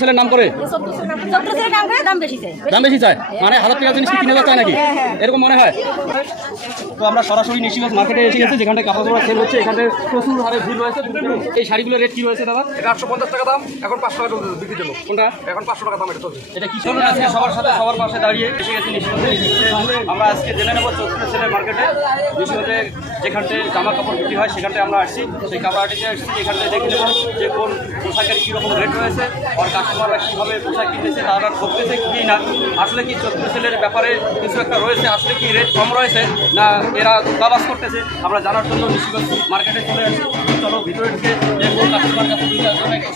ছেলের নাম করে দাম বেশি চায়, মানে 1000 টাকা জিনিস 3000 চায় নাকি, এরকম মনে হয়। তো আমরা সরাসরি নিশিগঞ্জ মার্কেটে এসে গেছি, যেখানে কাপড় সেল হচ্ছে। এখানে প্রচুর হারে ভিড় রয়েছে। এই শাড়িগুলোর রেট কি রয়েছে দাদা? এটা 850 টাকা দাম, এখন 500 টাকা বিক্রির জন্য। কোনটা? এখন 500 টাকা দাম এটা চলছে। এটা কি চলুন আজকে সবার সাথে সবার পাশে দাঁড়িয়ে এসে গেছি নিশিগঞ্জে। আমরা আজকে জেনে নেবো চতুর্থ ছেলের মার্কেটে নিশিগঞ্জে যেখানটায় জামা কাপড় বিক্রি হয় সেখানটায় আমরা আসছি। সেই কাপড়াটিতে আসছি, এখানটায় দেখে নেবো যে কোন পোশাকের কীরকম রেট রয়েছে, আর কাস্টমাররা কীভাবে পোশাক কিনতেছে, তারা ঠকতেছে কি না, আসলে কি চতুর্থ ছেলের ব্যাপারে কিছু একটা রয়েছে, আসলে কি রেট কম রয়েছে না এরা দাবাস করতেছে, আমরা জানার জন্য নিশিগঞ্জ মার্কেটে চলে আসছি। চলো ভিতরে ঢুকে দেখবো, কাস্টমার কাছে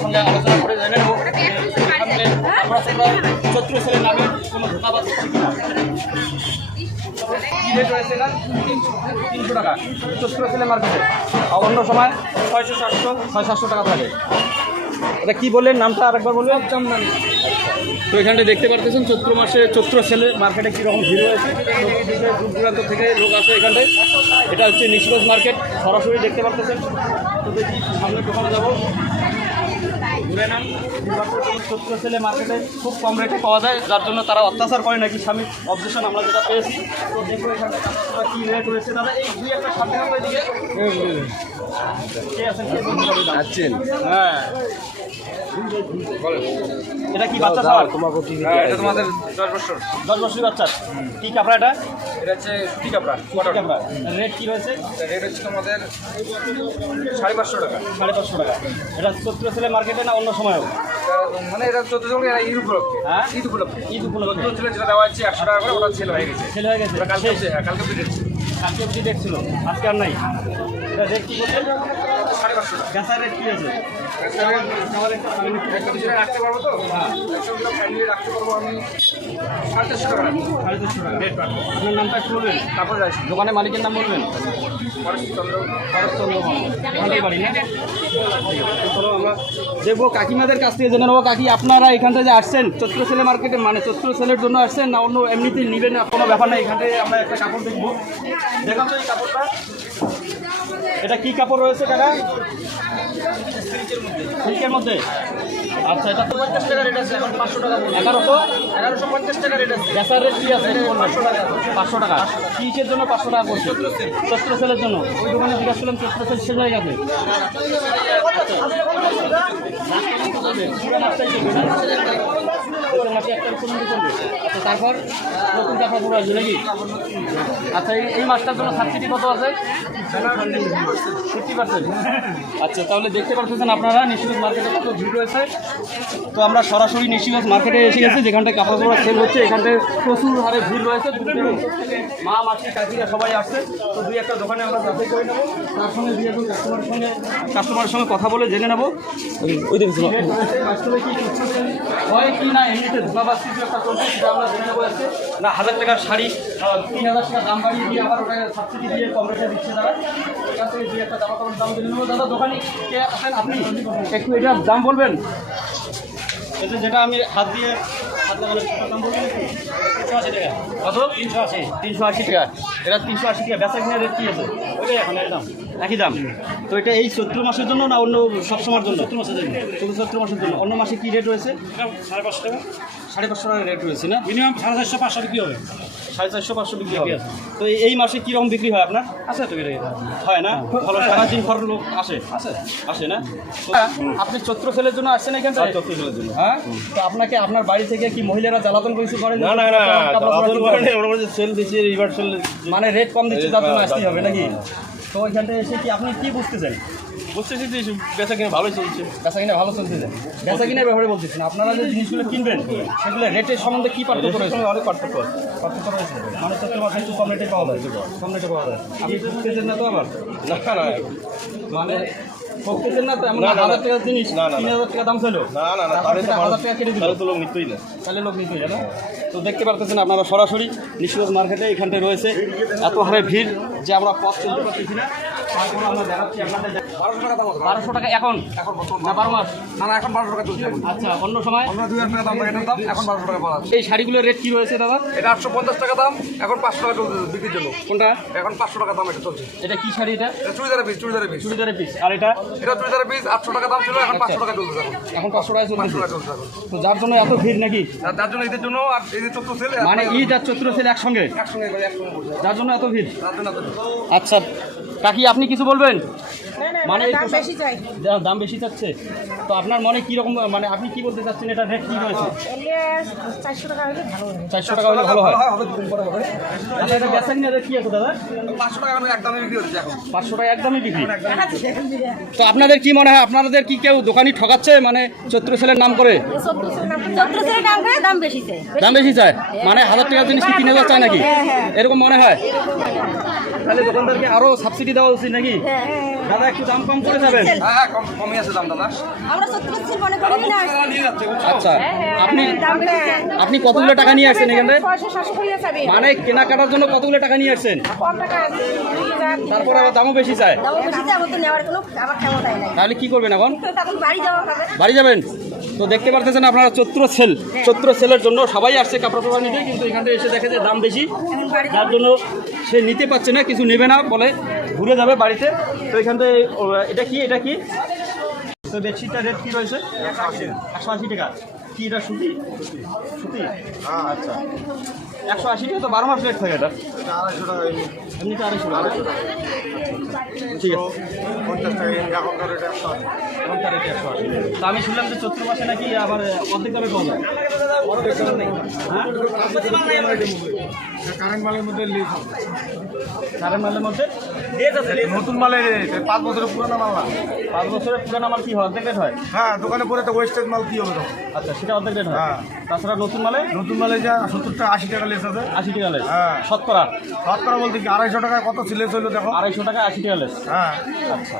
সঙ্গে আলোচনা করে জেনে নেবো আমরা চতুর্থ ছেলের নামে কোনো দাবাস করছি কিনা। কি রেট রয়েছে না? 300 টাকা চতুর্থ ছেলে মার্কেটে, অন্য সময় 600-700 টাকা থাকে। এটা কি বললেন নামটা আরেকবার বলবেন? তো এখানটা দেখতে পারতেছেন চৈত্র মাসে চৈত্র ছেলে মার্কেটে কীরকম ভিড় হয়েছে। দূর দূরান্ত থেকে লোক আসে এখানটায়। এটা হচ্ছে নিশিগঞ্জ মার্কেট, সরাসরি দেখতে পারতেছেন। তো দেখি সামনে দোকানে যাবো, ঘুরে নেন। চৈত্র ছেলে মার্কেটে খুব কম রেটে পাওয়া যায়, যার জন্য তারা অত্যাচার করে নাকি স্বামীর অবজেকশন আমরা যেটা পেয়েছি। তো দেখবো এখানে কী রেট রয়েছে দাদা। এই দুই একটা সামনে দিকে কে আছেন, কে বলতে পারবেন? হ্যাঁ, এটা কি বাচ্চা খাওয়ার? এটা তোমাদের 10 বছরের বাচ্চা। কি কাপড়া এটা? এটা হচ্ছে সুতি কাপড়া। রেট কি রয়েছে? রেট হচ্ছে তোমাদের 550 টাকা। 550 টাকা। এটা চৈত্র ছেলে মার্কেটে না অন্য সময়ও? মানে এটা 14 জন ঈদ উপলক্ষে। হ্যাঁ, ঈদ উপলক্ষে। ঈদ উপলক্ষে চৈত্র ছেলে যেটা দেওয়া হচ্ছে 100 টাকা করে, ওটা ছেল হয়ে গেছে। ছেলে হয়ে গেছে কালকে কালকে ডেট ছিল। কালকে অবধি ডেট ছিল, আজকে আর নাই। এটা রেট কি করছেন? 550 টাকা। গ্যাসের রেট কি আছে? একটা বিষয় রাখতে পারবো তো? হ্যাঁ, ফ্যামিলি রাখতে পারবো আমি 450 টাকা রাখবো। 450 টাকা রেট। আপনার নামটা একটু বলবেন? তারপরে আসি দোকানের মালিকের নাম বলবেন? ভালোই বাড়ি না? চলো আমরা দেখবো কাকিমাদের কাছ থেকে জেনে নেবো। কাকি, আপনারা এখানটায় যে আসছেন চৈত্র ছেলে মার্কেটে, মানে চৈত্র ছেলের জন্য আসছেন না অন্য এমনিতেই নেবেন? কোনো ব্যাপার না, এখানটায় আমরা একটা কাপড় দেখবো। দেখান তো এই কাপড়টা, এটা কি কাপড় রয়েছে কাকা? সিল্কের মধ্যে। আচ্ছা, এটা তো 50 টাকা রেট আছে, এখন 500 টাকা। 1150 টাকা রেট আছে। গ্যাসের রেট কি আছে? 500 টাকা। 500 টাকা কিসের জন্য 500 টাকা করছে? চৈত্র সেলের জন্য। ওই দোকানে জিজ্ঞাসা করলাম, চৈত্র সেল শেষ হয়ে গেছে। আচ্ছা, তারপর নতুন কাপড় পরে আসবে নাকি? আচ্ছা, এই মাসটার জন্য সাবসিডি কত আছে? 50%। আচ্ছা, তাহলে দেখতে পাচ্ছেন আপনারা নিশিগঞ্জ মার্কেটে কত ভিড় রয়েছে। তো আমরা সরাসরি নিশিগঞ্জ মার্কেটে এসে গেছি, যেখানটায় কাপড় সেল হচ্ছে। এখানটায় প্রচুর হারে ভিড় রয়েছে, মা মাসি কাকিরা সবাই আসছে। তো দুই একটা দোকানে আমরা যাচাই করে নেবো, তার সঙ্গে দুই একজন কাস্টমারের সঙ্গে কথা বলে জেনে নেবো ওই দেখছি বাস্তবে কি হয় কি না, এমনিতে ধোলাবাস কিছু একটা চলছে, সেটা আমরা জেনে নেবো আজকে। না 1000 টাকার শাড়ি 3000 টাকা দাম বাড়িয়ে দিয়ে আবার ওটা সাবসিডি দিয়ে কম রেটে দিচ্ছে তারা। এখান থেকে দুই একটা জামা কাপড়ের দাম জেনে নেবো। দাদা, দোকানি কে আছেন আপনি? একটু এটার দাম বলবেন? এটা যেটা আমি হাত দিয়ে দাম বলবেন? 380 টাকা। কত? 380 টাকা। এটা 380 টাকা। বেচা কিনা রেট কি আছে? ওইটাই এখন একদম একই দাম। তো এটা এই চৈত্র মাসের জন্য না অন্য সব সময়ের জন্য? চৈত্র মাসের জন্য। শুধু চৈত্র মাসের জন্য। অন্য মাসে কি রেট রয়েছে? 550 টাকা। 550 টাকা রেট রয়েছে না? মিনিমাম 450-500 বিক্রি হবে। 450-500 বিক্রি হবে। তো এই মাসে কীরকম বিক্রি হয় আপনার? আছে তো হয় না? ভালো সারাদিন খরচ লোক আসে না? আপনি চৈত্র সেলের জন্য আসছেন এখানে? চৈত্র সেলের জন্য। হ্যাঁ, তো আপনাকে আপনার বাড়ি থেকে কি মহিলারা জ্বালাতন কিছু করেন? না, সেল দিচ্ছি, রিভার সেল মানে রেট কম দিচ্ছে, তার জন্য আসতেই হবে নাকি? তো ওইখানটা এসে কি আপনি কি বুঝতেছেন? বুঝতেছি যে বেচা কিনা ভালোই চলছে। বেচা কিনা ভালো চলতেছে। বেচা কিনার ব্যাপারে বলতেছেন, আপনারা যে জিনিসগুলো কিনবেন সেগুলো রেটের সম্বন্ধে কী পার্থক্য রয়েছে? অনেক পার্থক্য রয়েছে। মানে চৈত্র মাসে একটু কম রেটে পাওয়া যায়। কম রেটে পাওয়া যায়। আপনি বুঝতেছেন না তো আবার? না, মানে ঠকতেছেন না তো? এমন 1000 টাকার জিনিস 3000 টাকা দাম ছিল। না, 1000 টাকা কেটে দিল তো লোক নিতেই না। তাহলে লোক নিতেই না। তো দেখতে পারতেছেন আপনারা সরাসরি নিশিগঞ্জ মার্কেটে এখানটায় রয়েছে এত হারে ভিড় যে আমরা পথ চলতে পারতেছি না। তারপর আমরা দেখাচ্ছি আপনাদের 1200 টাকা দাম আছে। 1200 টাকা এখন এখন বর্তমান না 12 মাস? না না, এখন 1200 টাকা চলছে এখন। আচ্ছা, অন্য সময় আমরা 2000 টাকা দাম এটার দাম, এখন 1200 টাকা পাওয়া যাচ্ছে। এই শাড়িগুলোর রেট কি রয়েছে দাদা? এটা 850 টাকা দাম, এখন 500 টাকা চলছে বিক্রির জন্য। কোনটা? এখন 500 টাকা দাম এটা চলছে। এটা কি শাড়ি এটা? এটা চুড়িদারের পিস, চুড়িদারের পিস। চুড়িদারের পিস। আর এটা? এটা চুড়িদারের পিস 800 টাকা দাম ছিল, এখন 500 টাকা চলছে এখন। এখন 500 টাকা 500 চলছে। টাকা চলছে এখন। তো যার জন্য এত ভিড় নাকি? আর তার জন্য ঈদের জন্য আর ঈদের চতুর্থ সেল মানে ঈদ আর চৈত্র সেল একসঙ্গে, একসঙ্গে বসে। যার জন্য এত ভিড়। তার জন্য এত- আচ্ছা কাকি, আপনি কিছু বলবেন? মানে এই দাম পোশাক- বেশি চাই। দাম বেশি চাচ্ছে, তো আপনার মনে কি রকম, মানে আপনি কি বলতে চাচ্ছেন, এটা রেট কি রয়েছে? 400 টাকা হলে ভালো হবে। 400 টাকা হলে ভালো হয়। হবে দুদিন পরে হবে। আচ্ছা, এটা বেচা কিনা রেট কি আছে দাদা? 500 টাকা এখন একদমই বিক্রি হচ্ছে এখন। 500 টাকা একদমই বিক্রি। দেখাচ্ছি, দেখেন দিদি। তো আপনাদের কি মনে হয়, আপনাদের কি কেউ দোকানি ঠকাচ্ছে, মানে চৈত্র সেলের নাম করে? 1400 টাকা দাম করে দাম বেশি চাই। দাম বেশি চায়, মানে 1000 টাকার জিনিস কি 3000 চায় নাকি? এরকম মনে হয়? তাহলে দোকানদারকে আরো সাবসিডি দেওয়া উচিত নাকি? দাদা একটু দাম কম করে যাবেন। হ্যাঁ, কমই আছে দাম দাদা। আমরা 1400 মনে করি না। তারা নিয়ে যাচ্ছে, বুঝছো? আচ্ছা, আপনি দাম বেশি। আপনি কতগুলো টাকা নিয়ে আসছেন এখানে? 600-700 করে যাবে। মানে কেনাকাটার জন্য কতগুলো টাকা নিয়ে আসছেন? কম টাকা আছে। 2000 তারপরে আবার দামও বেশি চায়, দাম বেশি চাই, আমার তো নেওয়ার কোনো আমার ক্ষমতাই নাই। তাহলে কি করবেন এখন? তো তখন বাড়ি যাওয়া হবে। বাড়ি যাবেন? তো দেখতে পারতেছেন আপনারা চৈত্র সেলের জন্য সবাই আসছে কাপড় টাপড় নিতে, কিন্তু এখানে এসে দেখে যে দাম বেশি, এখন বাড়ি যার জন্য সে নিতে পারছে না, কিছু নেবে না বলে ঘুরে যাবে বাড়িতে। তো এখান থেকে এটা কি তো বেডশিটটার রেট কি রয়েছে? 180 টাকা। কি এটা সুতি? সুতি, আচ্ছা। 180 টাকা তো 12 মাস রেট থাকে এটা। 250 টাকা এমনিতে 250 টাকা। ঠিক আছে, 50 টাকা এখনকার রেট 180। এখনকার রেট 180। তো আমি শুনলাম যে চৈত্র মাসে নাকি আবার অর্ধেক দামে পাওয়া যায়। হ্যাঁ, কারেন্ট মালের মধ্যে লিজ চারের মালের মধ্যে নতুন মালের রেট 5 বছরের পুরানো মাল না। 5 বছরের পুরানো মাল কি হয়? অর্ধেক রেট হয়? হ্যাঁ, দোকানে পরে তো ওয়েস্টেজ মাল কি হবে তখন? আচ্ছা, সেটা অর্ধেক রেট হয়। হ্যাঁ। তাছাড়া নতুন মালে নতুন মালে যা 70 টাকা 80 টাকা লেস আছে। 80 টাকা লেস। হ্যাঁ। শতকরা শতকরা বলতে কি 250 টাকায় কত লেস হইলো দেখো। 250 টাকা 80 টাকা লেস। হ্যাঁ, আচ্ছা,